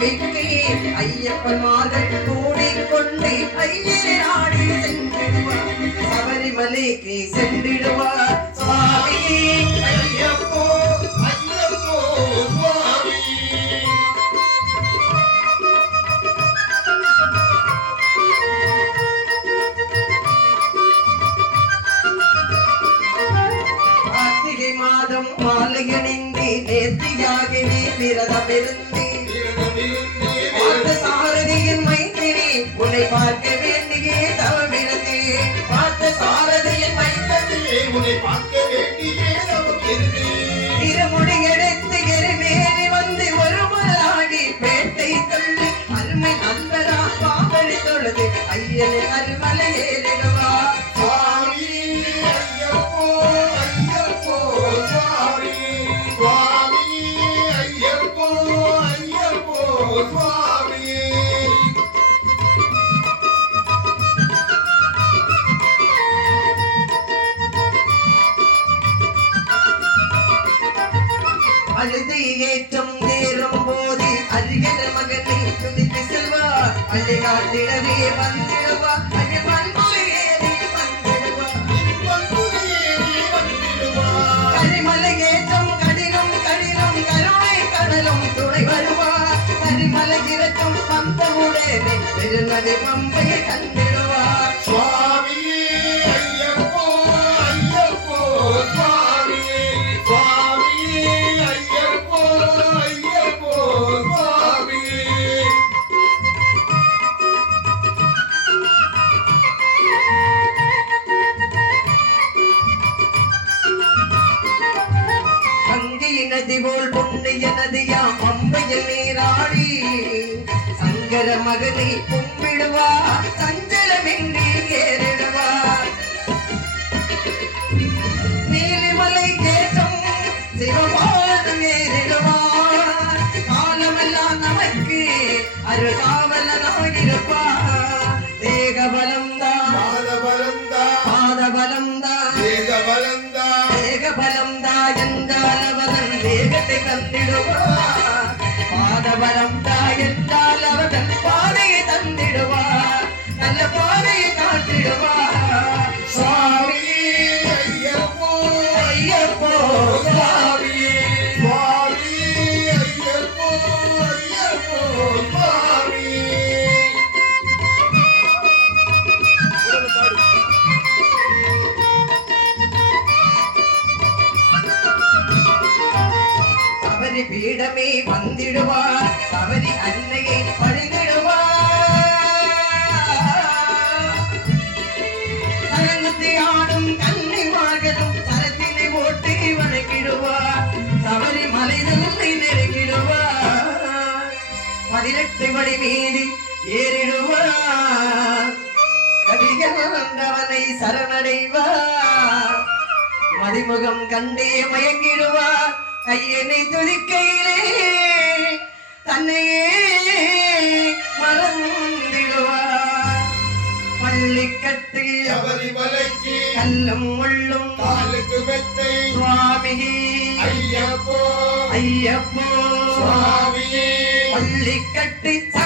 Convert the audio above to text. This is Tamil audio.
தீபம் சுவாமிக்கு ஐயப்பன்மார்கள் கூடிக்கொண்டு ஐயரை ஆடி சென்றிடுவார். சபரிமலைக்கு சென்றிடுவார். சுவாமியே ஐயப்போ ஐயப்போ சுவாமி. கார்த்திகை மாதம் மாலை அணிந்து நேர்த்தியாகவே பார்த்த சாரதியின் மைத்திரி உன்னை பார்க்க வேண்டியே தவமிருந்து பார்த்த சாரதியின் மைத்திரி உன்னை பார்க்க வேண்டியே இருக்கு இருமுடி எடுத்து எருமேறி வந்து ஒரு மலாடி பேட்டை தள்ளி அருமை நந்தரா பாவடி தொழுது ஐயனை அருமலை ஏறிடுவா அழுது ஏற்றம் நேரும் போது அருகிற மகனை துதித்து செல்வா. அள்ளி காட்டிடவே வந்திடுவா. வந்தவுடனே பெருநதி பம்பையை கண்டிடுவா சுவாமி ஐயப்போ ஐயப்போ சுவாமி. சுவாமி ஐயப்போ ஐயப்போ சுவாமி. கங்கை நதி போல் புண்ணிய நதியாம் பம்பையில் நீராடி. சங்கர மகனை கும்பிடுவா. சஞ்சலமின்றி ஏறிடுவா நீலிமலை ஏற்றம் சிவபாதம் ஏறிடுவா காலமெல்லாம் நமக்கு அருகாவலனாயிருப்பா. தேகபலம் தான் பாதபலந்தா பாதபலம் தான் வேதபலந்தா வேகபலம் தாயந்தாலவதன் வேகத்தை தந்திடுவார் பாதபலம் தாயந்தாலவதன் சபரி வந்திடுவார். சபரி அன்னையை பணிந்திடுவார் ஆடும் கண்ணை கன்னிமார்களும் சரத்தினை ஓட்டி வணக்கிடுவார் சபரி மலைதலை நெருங்கிடுவார். பதினெட்டு மணி மீது ஏறிடுவார். கவிகள் வந்தவனை சரணடைவார். மதிமுகம் கண்டே மயங்கிடுவார். கையனை துதிக்கையிலே தன்னையே மறந்திடுவார். பள்ளிக்கட்டு சபரிமலைக்கு கல்லும் முள்ளும் காலுக்கு மெத்தை சுவாமியே. ஐயப்போ ஐயப்போ. சுவாமியே. பள்ளிக்கட்டு